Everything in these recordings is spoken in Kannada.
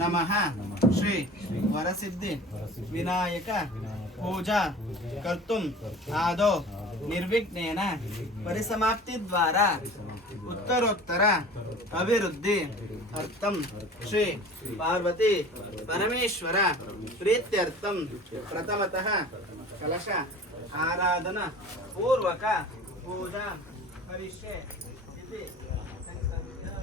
नमः श्री वरसिद्धि विनायक पूजा कर्तुम् आदौ निर्विघ्नेन परिसमाप्ति द्वारा उत्तरोत्तर अभिवृद्धि अर्थम श्री पार्वती परमेश्वर प्रीत्यर्थम प्रथमतः कलश आराधना पूर्वक पूजा करिष्ये इति संकल्प्य।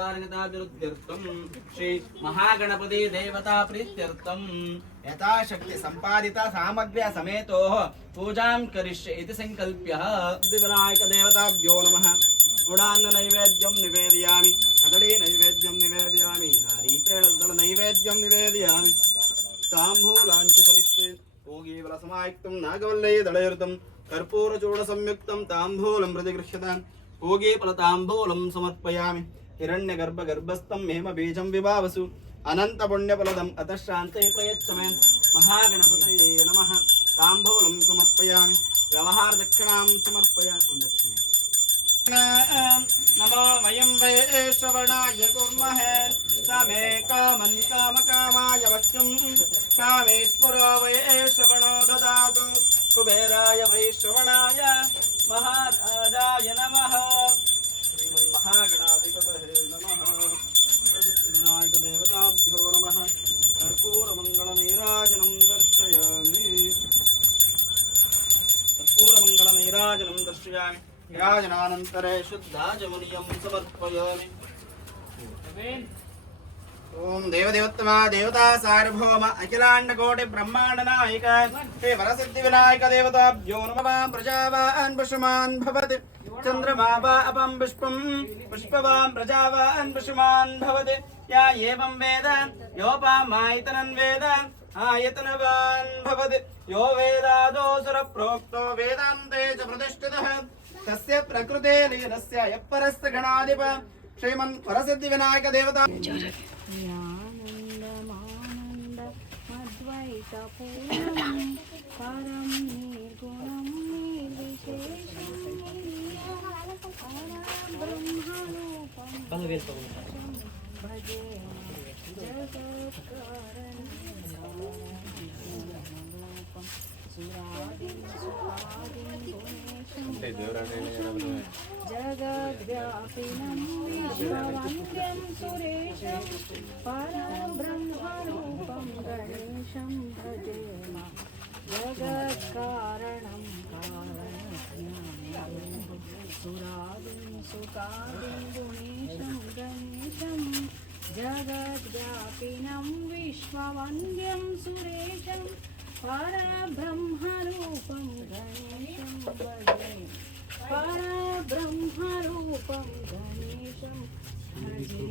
सर्वकार्यताभिवृद्ध्यर्थं श्री महागणपति देवता प्रीत्यर्थं यथाशक्ति संपादिता सामग्र्या समेतो पूजां करिष्ये इति संकल्प्य विनायक देवताभ्यो नमः। उडान्न नैवेद्यं निवेदयामि, कदली नैवेद्यं निवेदयामि, नारिकेलदल नैवेद्यं निवेदयामि, ताम्बूलाञ्च करिष्ये। पूगीफलसमायुक्तं नागवल्लये दलयुतं कर्पूरचूर्णसंयुक्तं ताम्बूलं प्रतिगृह्यतां पूगीफलताम्बूलं समर्पयामि। हिरण्यगर्भगर्भस्थं हेमबीजं विभावसु अनन्तपुण्यफलदम् अतः शान्ते प्रयच्छ मे। महागणपतये नमः। ताम्बूलं समर्पयामि, व्यवहारदक्षिणां समर्पयामि। नमो वयं वै श्रवणाय कुर्महे समे कामं कामकामाय वक्तुं कामेश्वरो वै श्रवणो ददातु कुबेराय वै श्रवणाय महाराजाय नमः। श्रीमन्महागणाधिपतये नमः। विनायकदेवताभ्यो नमः। कर्पूरमङ्गलनीराजनं दर्शयामि। कर्पूरमङ्गलनीराजनं दर्शयामि। याजनानन्तरे शुद्धाजमुनियं समर्पयामि। ओम देवदेवोत्तमा देवता सार्वभौम अखिलांडकोटि ब्रह्मांड नायक हे वरसिद्धि विनायक देवताभ्यो नमः। प्रजावान् पुष्पमान् भवति चंद्रमा वा अपं पुष्पं पुष्पवान् प्रजावान् पुष्पमान् भवति। या एवं वेद योपामायतनं वेद आयतनवान् भवति। यो वेदादो सुरप्रोक्तो वेदान्ते च प्रतिष्ठितः तस्य प्रकृते लीनस्य यः परस्य गणाधिप श्रीमन् वरसिद्धि विनायक देवता। जगद्व्यापिनं विश्ववन्द्यं सुरेशं परब्रह्मरूपं गणेशं भजेम। जगत्कारणं कारणज्ञानं सुरादिं सुकादिं गुणेशं गणेशं जगद्व्यापिनं विश्ववन्द्यं सुरेशं परब्रह्मरूपं गणेशं भजे। परब्रह्मरूपं गणेशं भजे।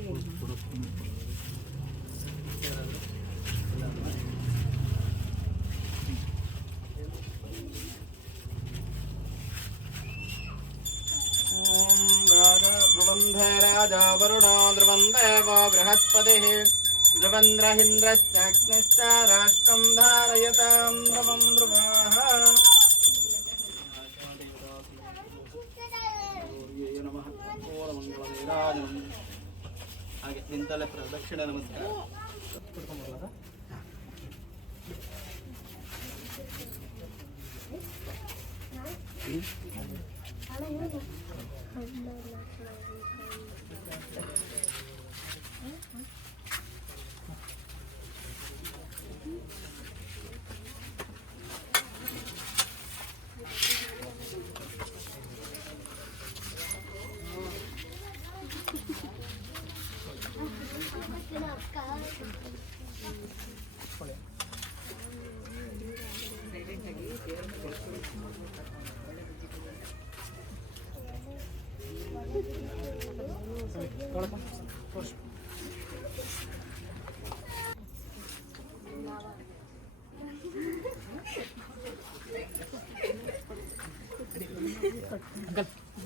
ध्रुवन्धे राजा वरुणो ध्रुवं देवो बृहस्पतिः ध्रुवन्द्रहिन्द्रश्चाग्निश्च राष्ट्रं धारयतां ध्रुवं ध्रुवाः। ಹಾಗೆ ನಿಂತಲ್ಲೇ ಪ್ರದಕ್ಷಿಣೆ ನಮಸ್ಕಾರ.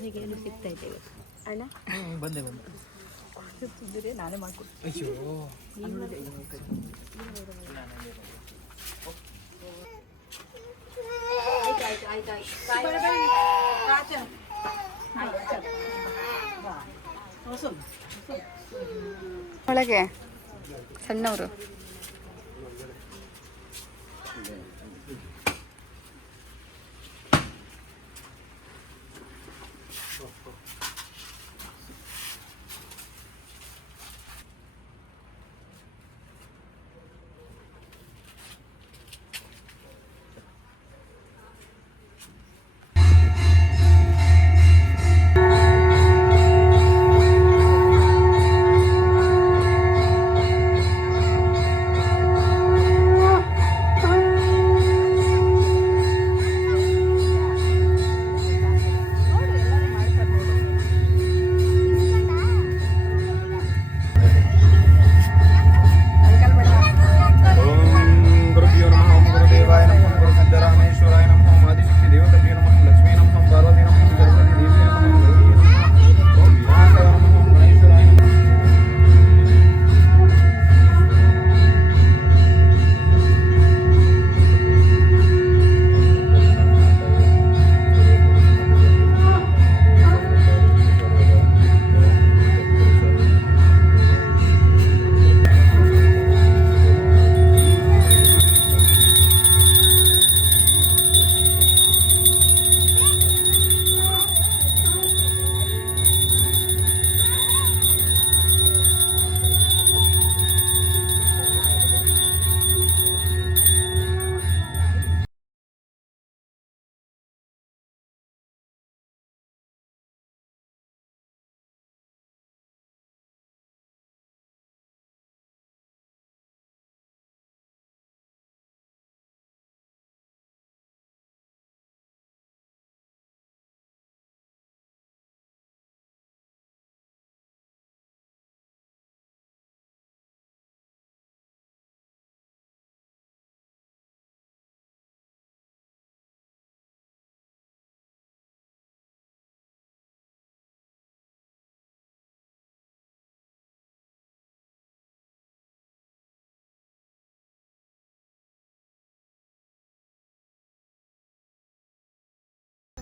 ಹೀಗೇನು ಸಿಗ್ತಾ ಇದ್ದೇವೆ ಅಣ್ಣ. ಬಂದೆ ನಾನೇ ಮಾಡ್ಕೊಡ್ತೀನಿ. ಅಯ್ಯೋ ಒಳಗೆ ಸಣ್ಣವರು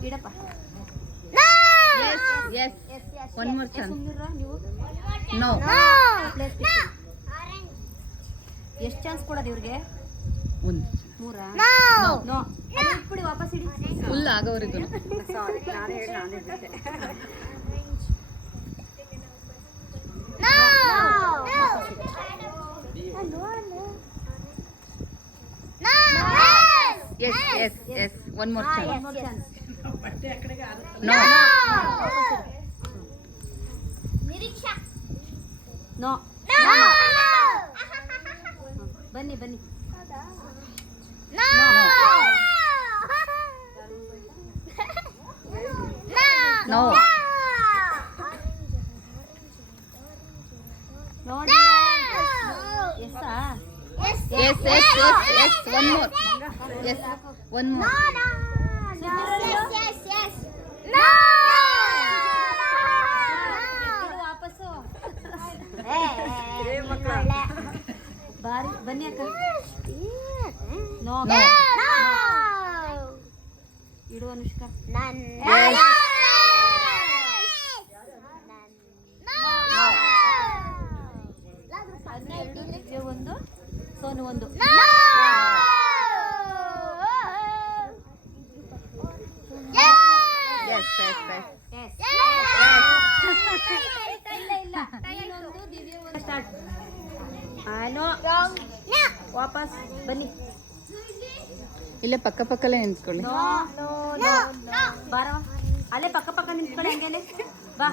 ಇಡಪ್ಪ. Yes. One more chance. ನೀವು No. ಎಷ್ಟು ಚಾನ್ಸ್ ಕೊಡೋದು ಇವ್ರಿಗೆ? ಒಂದು. 3 ನೋ. ಇಟ್ಬಿಡಿ, ವಾಪಸ್ ಇಡಿ. ಫುಲ್ ಆಗೋವರೆಗೂ. ಸಾರಿ, ನಾನೇ ಬಿಟ್ಟೆ. Yes. One more chance. No. No. ಬನ್ನಿ. No. ನೋಡಿ. Yes. One more. Yes. One more. ವಾಪಸ್ಸು ಬನ್ನಿ ಅಕ್ಕ. ನೋ. ಇಡು ಅನುಷ್ಕಾ. ಒಂದು ಸೋನು ಒಂದು. Yes. ಇಲ್ಲ. ಇನ್ನೊಂದು ದಿವ್ಯ ಒಂದು ಸ್ಟಾರ್ಟ್. ನೋ. ವಾಪಸ್ ಬನ್ನಿ. ಇಲ್ಲೇ ಪಕ್ಕದಲ್ಲೇ ನಿಂತ್ಕೊಳ್ಳಿ. ಬಾರವ, ಅಲ್ಲೇ ಪಕ್ಕ ನಿಂತ್ಕೊಳ್ಳಿ. ಹಂಗೇನೆ ಬಾ.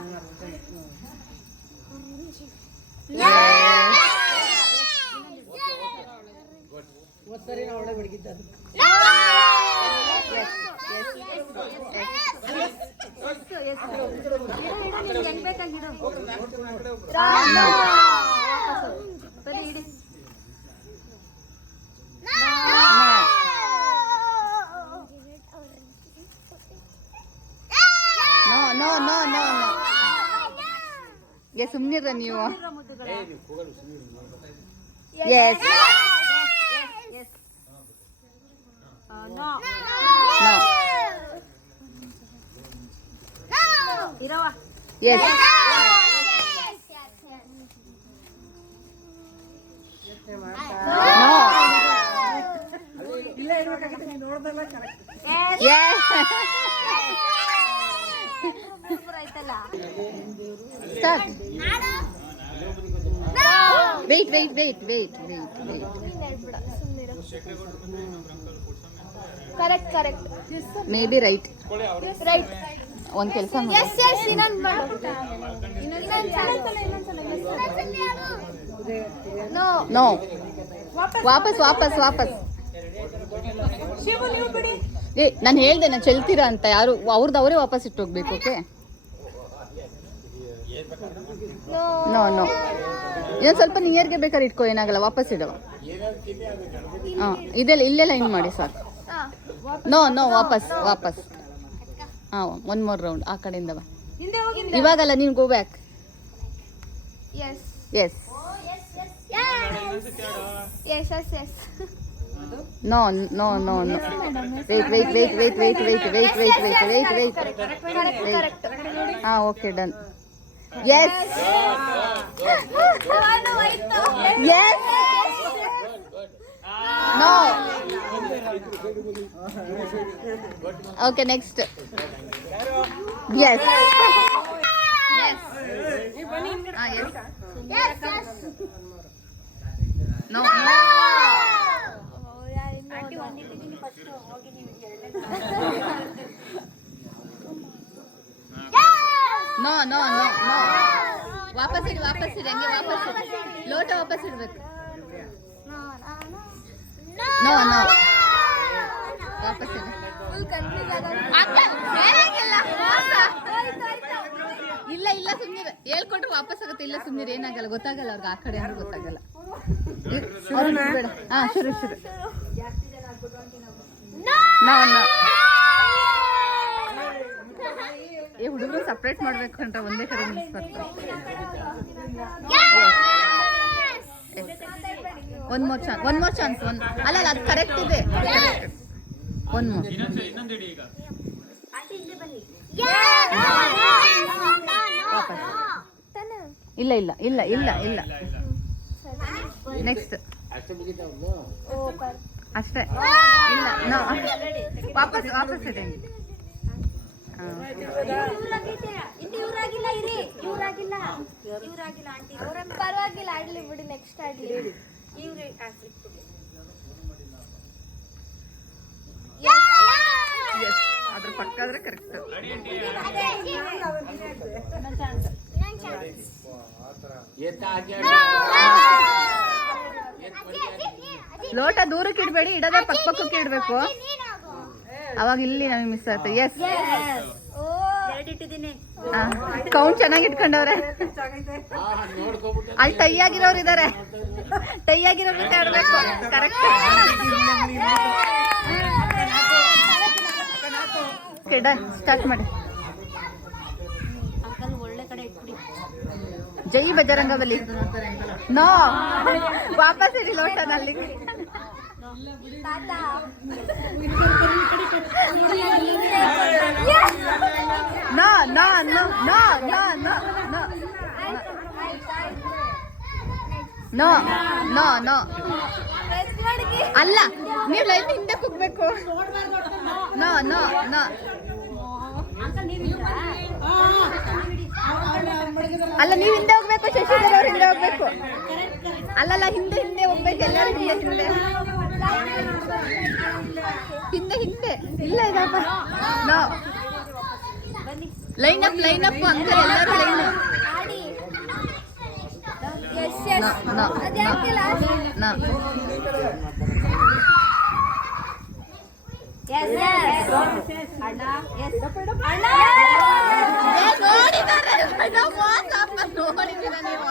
ಹೆಂಗ್ ಬೇಕಾಗಿಡು. ಬರೀ ಇಡಿ. No. ಸುಮ್ನಿರ ನೀವು. Yes. No. ಇರವ. Yes. No. ಇಲ್ಲ ಇರಬೇಕಾಗಿತ್ತು, ನೀನು ನೋಡ್ದಲ್ಲ correct. Yes. Start. Wait. Correct. Maybe right. ಒಂದ್ ಕೆಲಸ ನೋ. ವಾಪಸ್. ನಾನು ಹೇಳ್ದೆ ನಾನು ಚೆಲ್ತೀರಾ ಅಂತ. ಯಾರು ಅವ್ರದ್ದು ಅವರೇ ವಾಪಸ್ ಇಟ್ಟೋಗ್ಬೇಕು. ಓಕೆ. ನೋ. ಇನ್ನೊಂದು ಸ್ವಲ್ಪ ನಿಯರ್ಗೆ ಬೇಕಾದ್ರೆ ಇಟ್ಕೋ, ಏನಾಗಲ್ಲ. ವಾಪಸ್ ಇಡವ. ಹಾಂ, ಇಲ್ಲೆಲ್ಲ ಇನ್ ಮಾಡಿ ಸಾಕು. ನೋ. ವಾಪಸ್. ಹಾಂ, ಒನ್ ಮೋರ್ ರೌಂಡ್. ಆ ಕಡೆಯಿಂದ ಬಾ. ಇವಾಗಲ್ಲ, ನೀನು go back. Yes. No. Wait. Okay, done. Yes. Yes. No. Okay, next. Yes. Yes. No. No. ವಾಪಸ್ ಇಡಿ. ಹಂಗೆ ವಾಪಸ್ ಇಡಿ. ಲೋಟ ವಾಪಸ್ ಇಡ್ಬೇಕು. ನೋ. ವಾಪಸ್ ಇಡಿ. ಇಲ್ಲ ಸುಮ್ಮನೆ ಹೇಳ್ಕೊಟ್ರೆ ವಾಪಸ್ ಆಗುತ್ತೆ. ಇಲ್ಲ ಸುಮ್ಮನೆ ಏನಾಗಲ್ಲ, ಗೊತ್ತಾಗಲ್ಲ ಅವ್ರಿಗೆ. ಆ ಕಡೆ ಅಂದ್ರೆ ಗೊತ್ತಾಗಲ್ಲ. ಬೇಡ. ಹಾ, ಶುರು. ನೋ. ಹುಡುಗರು ಸಪ್ರೇಟ್ ಮಾಡ್ಬೇಕು ಅಂತ ಒಂದೇ ಕಡೆ ನಿಲ್ಸ್ಬಾರ್ದು. One more chance. ಅಲ್ಲ, ಅದು ಕರೆಕ್ಟ್ ಇದೆ. One more. ವಾಪಸ್. ಇಲ್ಲ ಇಲ್ಲ ಇಲ್ಲ ಇಲ್ಲ ಇಲ್ಲ. ನೆಕ್ಸ್ಟ್ ಅಷ್ಟೇ. ಇಲ್ಲ ನೋ, ವಾಪಸ್ ವಾಪಸ್ ಇದೆ. ಪರವಾಗಿಲ್ಲ, ಆಡ್ಲಿ ಬಿಡಿ, ನೆಕ್ಸ್ಟ್ ಆಡ್ಲಿ. ಅದ್ರ ಪಕ್ಕ ಆದ್ರೆ ಕರೆಕ್ಟ್. ಲೋಟ ದೂರಕ್ಕೆ ಇಡಬೇಡಿ, ಇಡದ ಪಕ್ಕ ಪಕ್ಕಕ್ಕೆ ಇಡಬೇಕು. ಅವಾಗ ಇಲ್ಲಿ ನಮಗೆ ಮಿಸ್ ಆಗುತ್ತೆ. ಎಸ್, ಕೌಂಟ್ ಚೆನ್ನಾಗಿ ಇಟ್ಕೊಂಡವ್ರೆ. ಅಲ್ಲಿ ಟೈ ಆಗಿರೋರು ಇದಾರೆ, ಟೈ ಆಗಿರೋರ್ ಜೊತೆ ಆಡ್ಬೇಕು. ಕರೆಕ್ಟ್. ಡನ್, ಸ್ಟಾರ್ಟ್ ಮಾಡಿ. ಜೈ ಬಜರಂಗಬಲಿ. ನೋ, ವಾಪಸ್ ಇಡಿ ಲೋಟನಲ್ಲಿ. No no no no no no no no no ಅಲ್ಲ, ನೀವು ಲೈನ್ ಹಿಂದೆ ಕುಗ್ಬೇಕು. ನೋ ನೋ ನೋ ಅಲ್ಲ, ನೀವು ಹಿಂದೆ ಹೋಗ್ಬೇಕು, ಶಶಿಧರ್ ಅವ್ರು ಹಿಂದೆ ಹೋಗ್ಬೇಕು. ಅಲ್ಲಲ್ಲ, ಹಿಂದೆ ಹಿಂದೆ ಹೋಗ್ಬೇಕು, ಎಲ್ಲರೂ ಹಿಂದೆ ಹಿಂದೆ ಹಿಂದೆ ಹಿಂದೆ. ಇಲ್ಲ ಇದಪ್ಪ. ನೋ, ಲೈನ್ ಅಪ್ ಅಂಕಲ್, ಎಲ್ಲರೂ ಲೈನ್. No no no. ನೋಡಿದ್ದೀರಾ ನೀವು?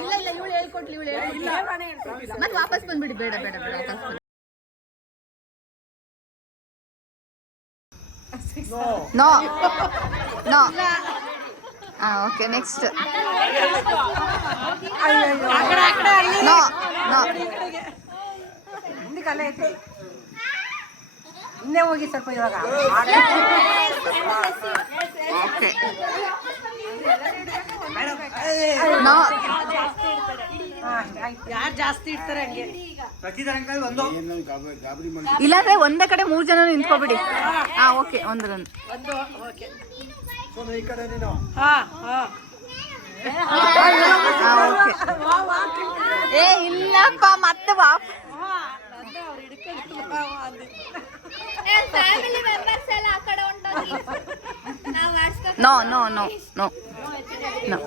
ಇಲ್ಲ ಇಲ್ಲ, ಇವಳು ಹೇಳ್ಕೊಟ್ಲಿ, ಮತ್ತೆ ವಾಪಸ್ ಬಂದ್ಬಿಡಿ. ಬೇಡ ಬೇಡ ಬೇಡ, ವಾಪಸ್ ಬಂದು. No no. Okay, next. No no. ಹಿಂದೆ ಹೋಗಿ ಸ್ವಲ್ಪ ಇವಾಗ. ಓಕೆ. ನೋ. ಯಾರು ಜಾಸ್ತಿ ಇಡ್ತಾರೆ ಹಂಗೆ. ಇಲ್ಲಾಂದ್ರೆ ಒಂದೇ ಕಡೆ 3 ಜನ ನಿಂತ್ಕೊಬಿಡಿ. ಓಕೆ, ಒಂದು ರನ್. ಏ ಇಲ್ಲಪ್ಪ, ಮತ್ತೆ ಫ್ಯಾಮಿಲಿ ಮೆಂಬರ್ಸ್ ಎಲ್ಲ ಆ ಕಡೆ ಹೊಂಟೋಗಿ ನಾವು ಆಡ್ಸ್ಬೇಕು. No no no no no.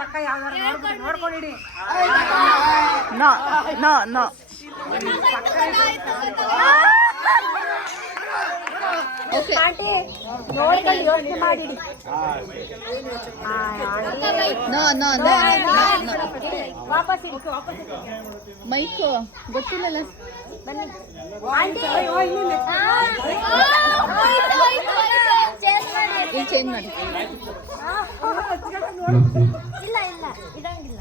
ಪಕ್ಕ ಯಾವ್ದಾರು ನೋಡ್ಕೊಂಡಿಡಿ. No no no. No no no. Mic ಗೊತ್ತಿಲ್ಲಲ್ಲ. ಇಲ್ಲಿ ಚೇಂಜ್ ಮಾಡಿ. ಇಲ್ಲ ಇಲ್ಲ, ಇಡಂಗಿಲ್ಲ.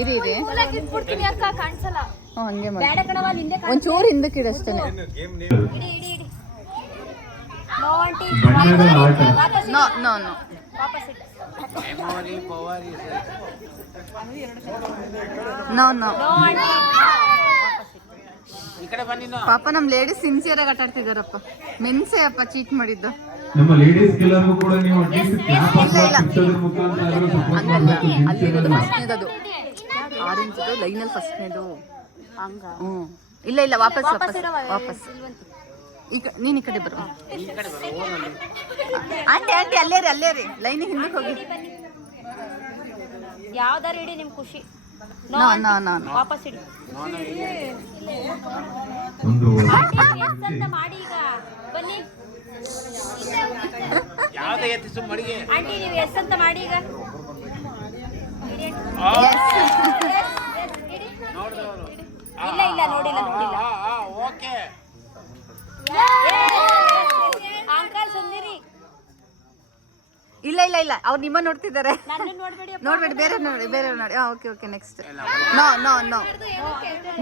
ಇರಿ ಇರಿ. ಇಟ್ಬಿಡ್ತೀನಿ ಅಕ್ಕ, ಕಾಣಿಸಲ್ಲ. ಹಂಗೆ ಮಾಡಿ. ಒಂಚೂರು ಹಿಂದಕ್ಕೆ ಇಡಷ್ಟೇ. No no no. No no. ಪಾಪ ನಮ್ ಲೇಡೀಸ್ ಸಿನ್ಸಿಯರ್ ಆಗಿ ಆಟಾಡ್ತಿದಾರಪ್ಪ. ಮೆನ್ಸೆ ಅಪ್ಪ ಚೀಟ್ ಮಾಡಿದ್ದು. ನಮ್ಮ ಲೇಡೀಸ್ ಎಲ್ಲರಿಗೂ ಕೂಡ ನೀವು ಅಟ್ಲೀಸ್ಟ್ ಕ್ಲಾಪ್ ಹಾಕೋದ್ರ ಮುಖಾಂತರ ಆದರೂ ಹಂಗಲ್ಲ, ಅಲ್ಲಿರೋದು ಫಸ್ಟ್ನೇದದು. ಆರೆಂಜ್ ಲೈನಲ್ಲಿ ಫಸ್ಟ್ನೇದು. ಇಲ್ಲ ಇಲ್ಲ, ವಾಪಸ್ ವಾಪಸ್ ವಾಪಸ್. ಈಗ ನೀನ್ ಈ ಕಡೆ ಬರುವ. ಆಂಟಿ ಆಂಟಿ, ಅಲ್ಲೇ ರೀ, ಅಲ್ಲೇ ರೀ, ಲೈನಿಗೆ ಹಿಂದಕ್ಕೆ ಹೋಗಿ. ಯಾವ್ದಾರು ಇಡಿ, ನಿಮ್ ಖುಷಿ. No no no. ವಾಪಸ್ ಇಡಿ. ಒಂದು ಅಂತ ಮಾಡಿ ಈಗ ಬನ್ನಿ. ಆಂಟಿ ನೀವು ಎಸ್ ಅಂತ ಮಾಡಿ ಈಗ. ಇಲ್ಲ ಇಲ್ಲ, ನೋಡಿಲ್ಲ ನೋಡಿಲ್ಲ. ಅಂಕಲ್ ಸುಂದಿರಿ. ಅವ್ರು ನಿಮ್ಮ ನೋಡ್ತಿದ್ದಾರೆ. ನೋಡ್ಬೇಡಿ, ಬೇರೆ ನೋಡಿ, ಬೇರೆ ನೋಡಿ. Okay okay, next. No no no,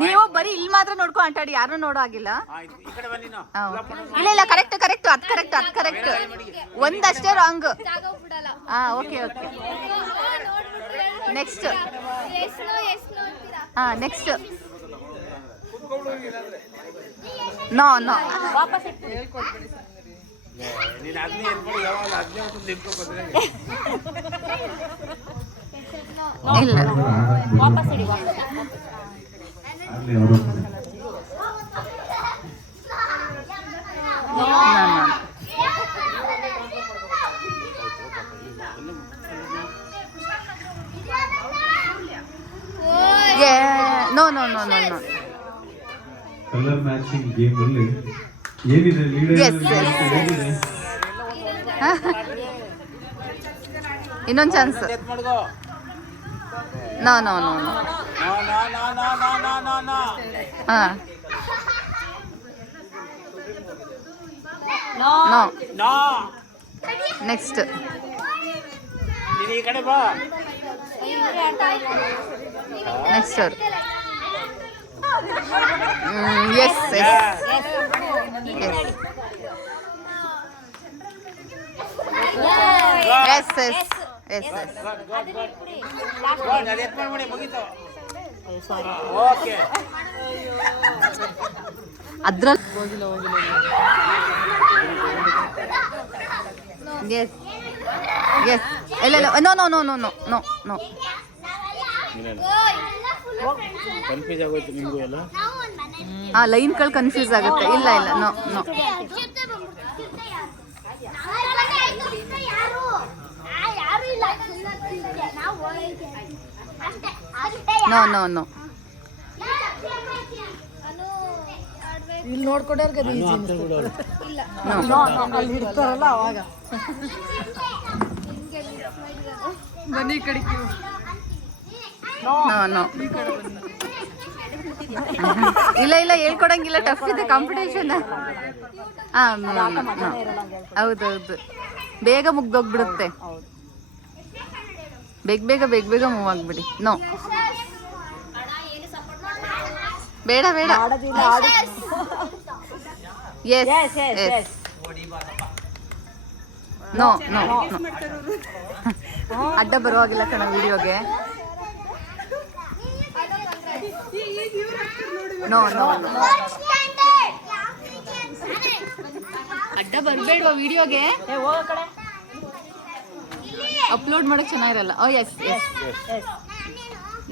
ನೀವು ಬರೀ ಇಲ್ಲಿ ಮಾತ್ರ ನೋಡ್ಕೊ ಆಟಾಡಿ, ಯಾರು ನೋಡೋ ಆಗಿಲ್ಲ. ಇಲ್ಲ ಇಲ್ಲ, ಕರೆಕ್ಟ್ ಕರೆಕ್ಟ್, ಅದು ಕರೆಕ್ಟ್, ಅದು ಕರೆಕ್ಟ್. ಒಂದಷ್ಟೇ ರಾಂಗ್. ಹಾ, ಓಕೆ ಓಕೆ, ನೆಕ್ಸ್ಟ್. ಹಾ, ನೆಕ್ಸ್ಟ್. ನೋ ನೋ, ಇಲ್ಲ. No no no no no. Colour matching game ಅಲ್ಲಿ ಏನಿದೆ ಲೀಡರ್ ಏನಿದೆ? ಇನ್ನೊಂದು chance. No no no no. ಹಾ, no. Next. Next. Yes yes yes yes yes yes. ಅದ್ರಲ್ಲಿ ಎಸ್ ಎಸ್. ಇಲ್ಲ ಇಲ್ಲ, no no no no no no no. Confuse ಆಗೋಯ್ತು ನಿಮಗೂ ಎಲ್ಲ. ಆ ಲೈನ್ಗಳು ಕನ್ಫ್ಯೂಸ್ ಆಗುತ್ತೆ. ಇಲ್ಲ ಇಲ್ಲ, no no. No no no. ಇಲ್ಲಿ ನೋಡ್ಕೊಂಡವ್ರಿಗೆ ಅದು ಈಜಿ ಅಲ್ಲಿ ಇಡ್ತಾರಲ್ಲ ಅವಾಗ. ಬನ್ನಿ ಈ ಕಡೆ. No no. ಇಲ್ಲ ಇಲ್ಲ, ಹೇಳ್ಕೊಡಂಗಿಲ್ಲ, ಟಫ್ ಇದೆ ಕಾಂಪಿಟೇಷನ್. ಹಾಂ, ಹೌದೌದು, ಬೇಗ ಮುಗ್ದೋಗ್ಬಿಡುತ್ತೆ. ಬೇಗ ಬೇಗ ಬೇಗ ಬೇಗ ಮೂವ್ ಆಗ್ಬಿಡಿ. ನೋ, ಬೇಡ ಬೇಡ. Yes yes. No no no. ಅಡ್ಡ ಬರುವಾಗಿಲ್ಲ ಕಣ ವಿಡಿಯೋಗೆ. No no no. ಅಡ್ಡ ಬರ್ಬೇಡ್ವಾ ವಿಡಿಯೋಗೆ, ಅಪ್ಲೋಡ್ ಮಾಡಕ್ ಚೆನ್ನಾಗಿರಲ್ಲ. ಓ yes yes.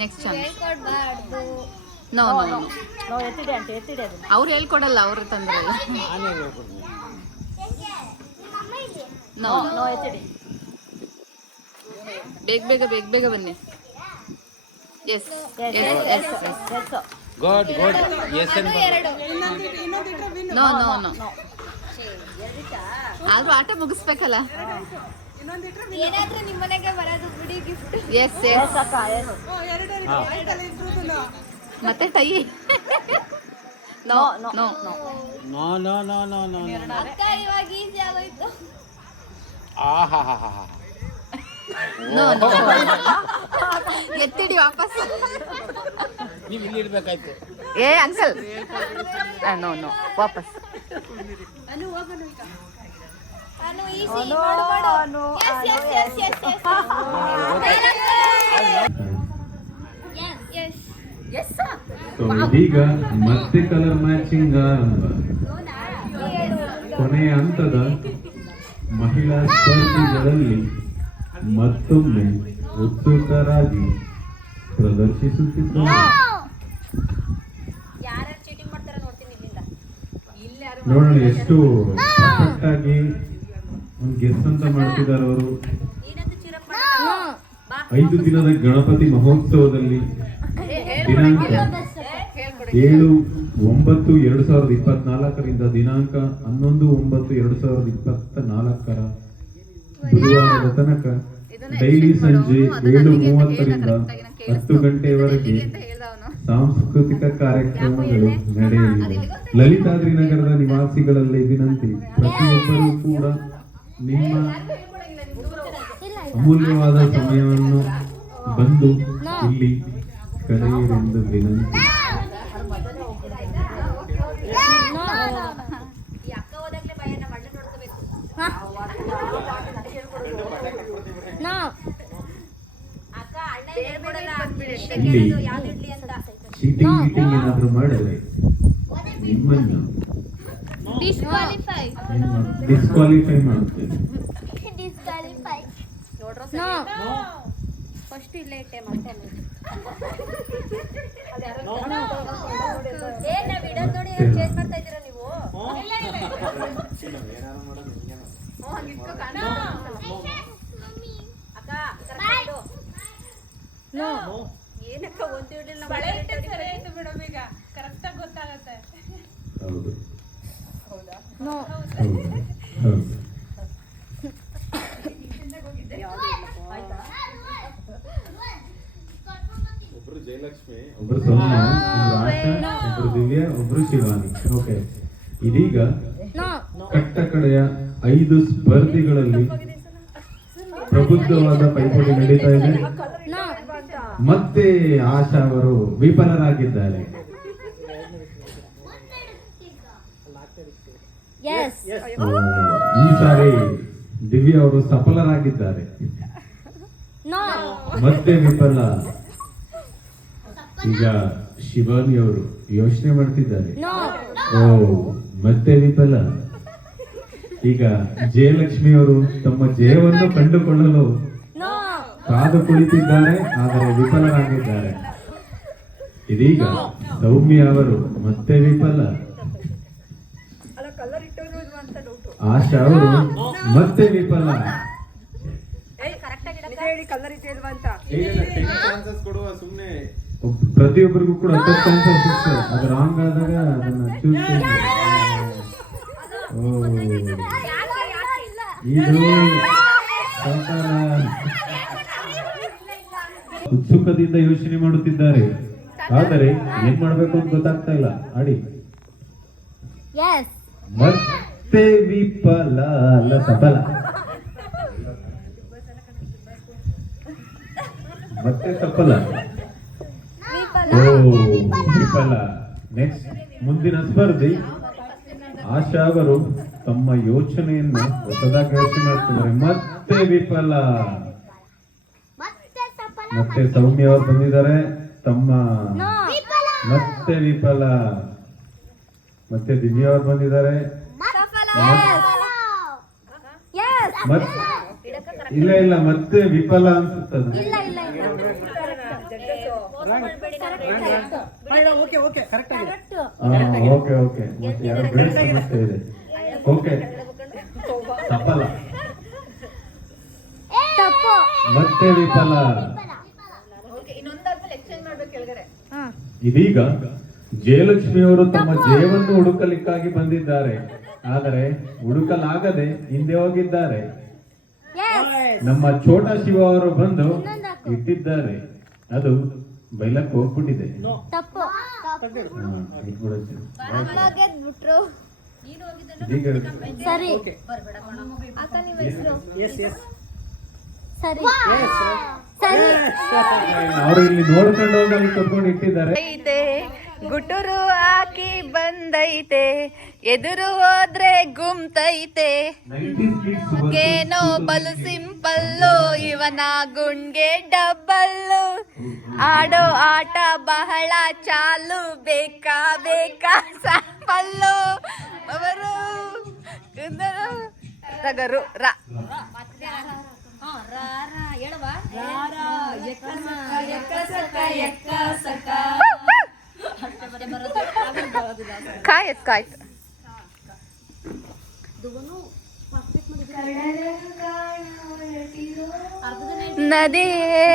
Next chance. No no no. ಅವ್ರು ಹೇಳ್ಕೊಡಲ್ಲ, ಅವ್ರು ತಂದ್ರಲ್ಲ. No no. ಬೇಗ ಬೇಗ ಬೇಗ ಬೇಗ ಬನ್ನಿ. Yes yes yes yes. Good good. Yes ಅನ್ ನೋ ನೋ ನೋ. ಆದ್ರೂ ಆಟ ಮುಗಿಸ್ಬೇಕಲ್ಲ. ಏನಾದ್ರೂ ನಿಮ್ಮನೆಗೆ ಬರೋದು ಬಿಡಿ ಗಿಫ್ಟ್. Yes yes. ಮತ್ತೆ tie. No no no no no no no no. ಅಕ್ಕ ಇವಾಗ ಈಸಿ ಆಗೋಯ್ತು. ಆಹಾ ಹಾ ಹಾ. No no. ಎತ್ತಿಡಿ ವಾಪಸ್. ನೀವು ಇಲ್ಲಿ ಇಡ್ಬೇಕಾಯ್ತು. ಏ ಅಂಕಲ್, ನೋ ನೋ, ವಾಪಸ್. ಅನು ಈಸಿ ಮಾಡು ಮಾಡು. Yes yes yes yes yes. Yes yes. So ಇದೀಗ ಮತ್ತೆ ಕಲರ್ ಮ್ಯಾಚಿಂಗ್ ಆರಂಭ. ಕೊನೆಯ ಹಂತದ ಮಹಿಳಾ ಸ್ಪರ್ಧಿಗಳಲ್ಲಿ ಮತ್ತೊಮ್ಮೆ ಉತ್ಸುಕರಾಗಿ ಪ್ರದರ್ಶಿಸುತ್ತಿದ್ದಾರೆ. ನೋಡೋಣ ಎಷ್ಟು ಪರ್ಫೆಕ್ಟ್ ಆಗಿ ಒಂದು ಗೆಸ್ ಅಂತ ಮಾಡ್ತಿದ್ದಾರೆ ಅವರು. 5 ದಿನದ ಗಣಪತಿ ಮಹೋತ್ಸವದಲ್ಲಿ ದಿನಾಂಕ 7/9/2024 ದಿನಾಂಕ 11/9/2024 ಬುಧವಾರದ ತನಕ ಡೈಲಿ ಸಂಜೆ 7:30ರಿಂದ 10 ಗಂಟೆಯವರೆಗೆ ಸಾಂಸ್ಕೃತಿಕ ಕಾರ್ಯಕ್ರಮಗಳು ನಡೆಯಲಿವೆ. ಲಲಿತಾದ್ರಿ ನಗರದ ನಿವಾಸಿಗಳಲ್ಲಿ ವಿನಂತಿ, ಪ್ರತಿಯೊಬ್ಬರೂ ಕೂಡ ನಿಮ್ಮ ಅಮೂಲ್ಯವಾದ ಸಮಯವನ್ನು ಬಂದು ಇಲ್ಲಿ ಕರೆಯಿರೆಂದು ವಿನಂತಿ. ಇಲ್ಲಿ ಚೀಟಿಂಗ್ ಗೀಟಿಂಗ್ ಏನಾದ್ರು ಮಾಡಿದ್ರೆ ನಿಮ್ಮನ್ನು ಡಿಸ್ಕ್ವಾಲಿಫೈ ಡಿಸ್ಕ್ವಾಲಿಫೈ ಮಾಡುತ್ತೇವೆ. ಡಿಸ್ಕ್ವಾಲಿಫೈ ಫಸ್ಟ್ ಇಲ್ಲೇ ಇಟ್ಟೆ ಮತ್ತೆ ಏನ ವಿಡಿಯೋ ನೋಡಿ ಚೇಂಜ್ ಮಾಡ್ತಾ ಇದ್ದೀರಾ ನೀವು ಅಕ್ಕ ಏನಕ್ಕ ಒಂದು ಇಡಲಿಲ್ಲ ಬಳೆ ಇಟ್ಟೆ ಸರಿ ಆಯ್ತು ಬಿಡಮ್ ಈಗ ಕರೆಕ್ಟ್ ಆಗಿ ಗೊತ್ತಾಗುತ್ತೆ. ಹೌದು ಹೌದಾ? ಹೌದು ಹೌದು. ಒಬ್ರು ಸೌಮ್ಯ, ಒಬ್ರು ಆಶಾ, ಒಬ್ರು ದಿವ್ಯಾ, ಒಬ್ರು ಶಿವಾನಿ. ಓಕೆ, ಇದೀಗ ಕಟ್ಟ ಕಡೆಯ 5 ಸ್ಪರ್ಧಿಗಳಲ್ಲಿ ಪ್ರಬುದ್ಧವಾದ ಪೈಪೋಟಿ ನಡೀತಾ ಇದೆ. ಮತ್ತೆ ಆಶಾ ಅವರು ವಿಫಲರಾಗಿದ್ದಾರೆ. ಈ ಸಾರಿ ದಿವ್ಯಾ ಅವರು ಸಫಲರಾಗಿದ್ದಾರೆ. ಮತ್ತೆ ವಿಫಲ. ಈಗ ಶಿವಾನಿ ಅವರು ಯೋಚನೆ ಮಾಡ್ತಿದ್ದಾರೆ, ಓ ಮತ್ತೆ ವಿಫಲ. ಈಗ ಜಯಲಕ್ಷ್ಮಿ ಅವರು ತಮ್ಮ ಜಯವನ್ನು ಕಂಡುಕೊಳ್ಳಲು ಕಾದು ಕುಳಿತಿದ್ದಾರೆ, ಆದರೆ ವಿಫಲರಾಗಿದ್ದಾರೆ. ಇದೀಗ ಸೌಮ್ಯ ಅವರು ಮತ್ತೆ ವಿಫಲ. ಆಶಾ ಅವರು ಮತ್ತೆ ವಿಫಲ. ಪ್ರತಿಯೊಬ್ಬರಿಗೂ ಕೂಡ 10 ಆನ್ಸರ್ ಸಿಕ್ತು. ಅದು ರಾಂಗ್ ಆದಾಗ ಅದನ್ನ ಚೂಸ್ ಇದು ಉತ್ಸುಕದಿಂದ ಯೋಚನೆ ಮಾಡುತ್ತಿದ್ದಾರೆ, ಆದರೆ ಏನ್ ಮಾಡ್ಬೇಕು ಅಂತ ಗೊತ್ತಾಗ್ತಾ ಇಲ್ಲ. ಆಡಿ ಮತ್ತೆ ವಿಫಲ ಅಲ್ಲ ಸಫಲ. ಮತ್ತೆ ಸಫಲ. ಓ ವಿಫಲ. ನೆಕ್ಸ್ಟ್ ಮುಂದಿನ ಸ್ಪರ್ಧಿ ಆಶಾ ಅವರು ತಮ್ಮ ಯೋಚನೆಯನ್ನು ಹೊಸದಾಗಿ ಯೋಚನೆ ಮಾಡ್ತಿದ್ದಾರೆ. ಮತ್ತೆ ವಿಫಲ. ಮತ್ತೆ ಸೌಮ್ಯ ಅವರು ಬಂದಿದ್ದಾರೆ, ತಮ್ಮ ಮತ್ತೆ ವಿಫಲ. ಮತ್ತೆ ದಿವ್ಯಾ ಅವರು ಬಂದಿದ್ದಾರೆ, ಇಲ್ಲ ಇಲ್ಲ ಮತ್ತೆ ವಿಫಲ ಅನ್ಸುತ್ತದೆ. ಓಕೆ ಓಕೆ ಮತ್ತೆ ಯಾರು ಬ್ರೇಕ್ ಸಮಸ್ಯೆ ಇದೆ. ಓಕೆ ಸಫಲ. ಮತ್ತೆ ವಿಫಲ. ಇದೀಗ ಜಯಲಕ್ಷ್ಮಿ ಅವರು ತಮ್ಮ ಜಯವನ್ನು ಹುಡುಕಲಿಕ್ಕಾಗಿ ಬಂದಿದ್ದಾರೆ, ಆದರೆ ಹುಡುಕಲಾಗದೆ ಹಿಂದೆ ಹೋಗಿದ್ದಾರೆ. ನಮ್ಮ ಛೋಟಾ ಶಿವ ಅವರು ಬಂದು ಇಟ್ಟಿದ್ದಾರೆ, ಅದು ಬೈಲಕ್ಕೆ ಹೋಗ್ಬಿಟ್ಟಿದೆ. ಅವರು ಇಲ್ಲಿ ನೋಡ್ಕೊಂಡು ಹೋಗಿ ಕರ್ಕೊಂಡು ಇಟ್ಟಿದ್ದಾರೆ. ಗುಟುರು ಹಾಕಿ ಬಂದೈತೆ, ಎದುರು ಹೋದ್ರೆ ಗುಮ್ತೈತೆ. ಏನೋ ಬಲು ಸಿಂಪಲ್ಲು, ಇವನ ಗುಂಡ್ಗೆ ಡಬ್ಬಲ್ಲು. ಆಡೋ ಆಟ ಬಹಳ ಚಾಲು, ಬೇಕಾ ಬೇಕಾ ಸಾಂಪಲ್ಲು. ಅವರು ರಗರು ರಾ ಕಾಯ್ತು. ನದಿಯೇ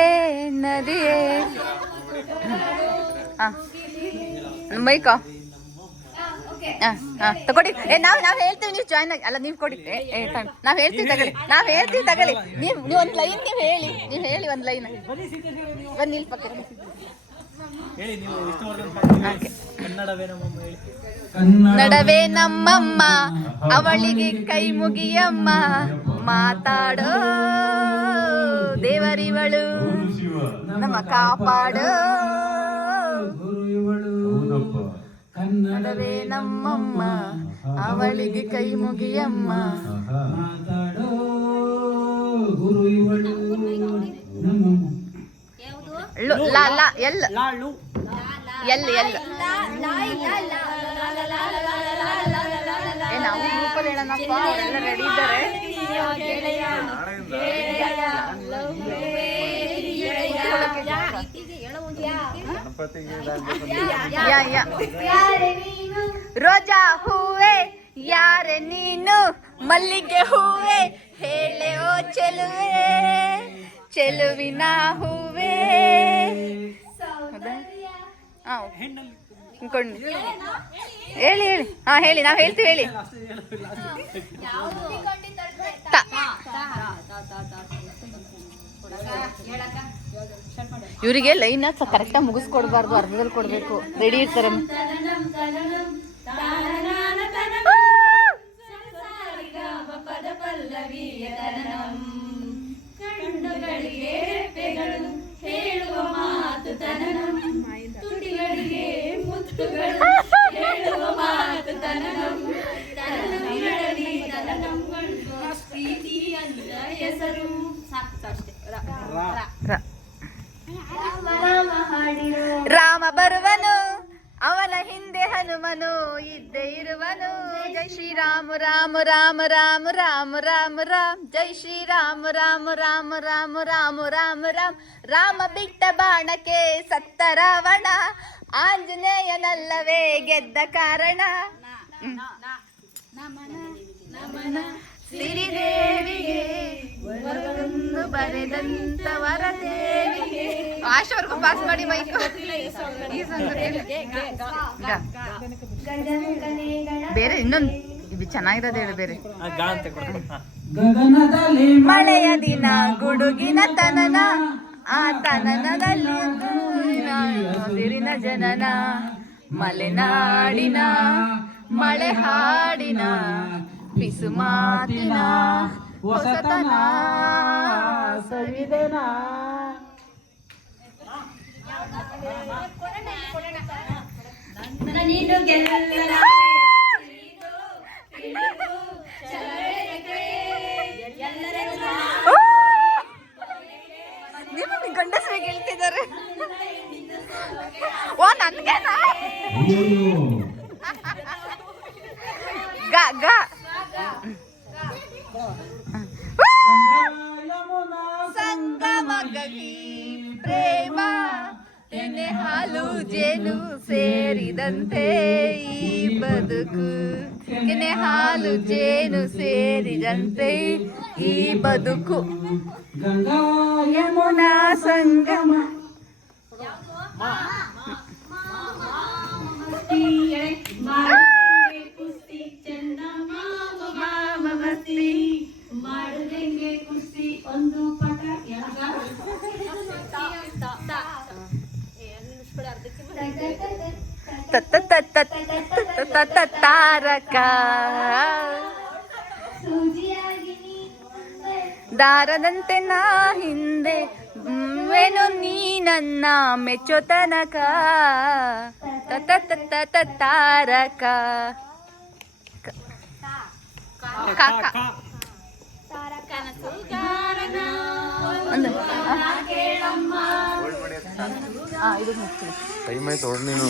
ಮೈಕ ತಗೊಡಿ. ನಾವ್ ಹೇಳ್ತೀವಿ, ನೀವು ಜಾಯ್ನ್ ಆಗಿ. ಅಲ್ಲ ನೀವು ಕೊಡಿ, ನಾವ್ ಹೇಳ್ತೀವಿ ತಗೊಳ್ಳಿ. ನೀವು ಒಂದ್ ಲೈನ್ ನೀವು ಹೇಳಿ ಒಂದ್ ಲೈನ್. ಬನ್ನಿ ಇಲ್ಲಿ ಪಕ್ಕ. ಕನ್ನಡವೇ ನಮ್ಮಮ್ಮ, ಅವಳಿಗೆ ಕೈ ಮುಗಿಯಮ್ಮ. ಮಾತಾಡೋ ದೇವರಿವಳು ಗುರು ಶಿವ ನಮ್ಮ ಕಾಪಾಡು ಗುರು ಇವಳು ಹೌದಪ್ಪ ಕನ್ನಡವೇ ನಮ್ಮಮ್ಮ ಅವಳಿಗೆ ಕೈ ಮುಗಿಯಮ್ಮ. ಆಹಾ. ಮಾತಾಡೋ ಗುರು ಇವಳು ನಮ್ಮಮ್ಮ. ಲ ಲ ಎಲ್ ಎಲ್ ಎಲ್ ನಾವು ಗ್ರೂಪಲ್ಲಿ ಹೇಳೋಣಪ್ಪ, ಅವರೆಲ್ಲ ರೆಡಿ ಇದ್ದಾರೆ. ರೋಜಾ ಹೂವೆ ಯಾರೆ ನೀನು, ಮಲ್ಲಿಗೆ ಹೂವೆ ಹೇಳೆ ಓ ಚೆಲುವೆ, ಚೆಲುವಿನ ಹೂವೆ. ಹೇಳಿ ಹೇಳಿ, ಹಾ ಹೇಳಿ, ನಾವು ಹೇಳ್ತೀವಿ ಹೇಳಿ. ಇವರಿಗೆ ಲೈನ್ ಕರೆಕ್ಟಾಗಿ ಮುಗಿಸ್ಕೊಡ್ಬಾರ್ದು, ಅರ್ಧದಲ್ಲಿ ಕೊಡ್ಬೇಕು. ರೆಡಿ ಇರ್ತಾರೆ. ಹೇಳುವ ಮಾತು ತನನಂ, ತುಟಿಗಳಿಗೆ ಮುತ್ತುಗಳು ಹೇಳುವ ಮಾತು ತನನಂ, ತನನಂಗಳಲ್ಲಿ ತನನಂಗಳು ಪ್ರೀತಿ ಅಂತ ಹೆಸರು. ರಾಮ ಬರುವನು, ಅವನ ಹಿಂದೆ ಹನುಮನು ಇದ್ದೇ ಇರುವನು. ಜೈ ಶ್ರೀರಾಮ ರಾಮ ರಾಮ ರಾಮ ರಾಮ ರಾಮ ರಾಮ, ಜೈ ಶ್ರೀರಾಮ ರಾಮ ರಾಮ ರಾಮ ರಾಮ ರಾಮ ರಾಮ. ರಾಮ ಬಿಟ್ಟ ಬಾಣಕ್ಕೆ ಸತ್ತ ರಾವಣ, ಆಂಜನೇಯನಲ್ಲವೇ ಗೆದ್ದ ಕಾರಣ. ಸಿರಿದೇವಿಗೆ ವರವನ್ನು ಬರೆದಂತ ವರದೇವಿಗೆ. ಆಶವರೆಗೂ ಪಾಸ್ ಮಾಡಿ ಮೈಕ್. ಬೇರೆ ಇನ್ನೊಂದು ಇದು ಚೆನ್ನಾಗಿರೋದು ಹೇಳು ಬೇರೆ. ಗಗನದಲ್ಲಿ ಮಳೆಯ ದಿನ ಗುಡುಗಿನ ತನನ, ಆ ತನನದಲ್ಲಿ ಹಸಿರಿನ ಜನನ, ಮಲೆನಾಡಿನ ಮಳೆ ಹಾಡಿನ ಪಿಸು ಮಾತಿನ ಹೊಸತನ ಸವಿದನ. ನೀನು ನಿಮಗೆ ಗಂಡಸರಿಗೆ ಹೇಳ್ತಿದ್ದಾರೆ. ಓ ನನ್ಗೇನಾ? ಗ ಗ ಸಂಗಮ ಗಲಿ ಪ್ರೇಮ, ತೆನೆ ಹಾಲು ಜೇನು ಸೇರಿದಂತೆ ಈ ಬದುಕು, ಕೆನೆ ಹಾಲು ಜೇನು ಸೇರಿದಂತೆ ಈ ಬದುಕು. ಗಂಗಾ ಯಮುನಾ ಸಂಗಮ. ಕುಸ್ತಿ ಚಂದ ಮಾಮವಸ್ತಿ ಮಾಡುದಂಗೆ ಕುಸ್ತಿ ಒಂದು ಪಟ ತಾರಕ ದಾರದಂತೆ ನಾ ಹಿಂದೆ ವೇನು ನೀ ನನ್ನ ಮೆಚ್ಚೋ ತನಕ. ತಾರಕ ಇದು ಮುಗ್ತೀನಿ. ಟೈಮ್ ಆಯ್ತು ಹೊರಡು ನೀನು.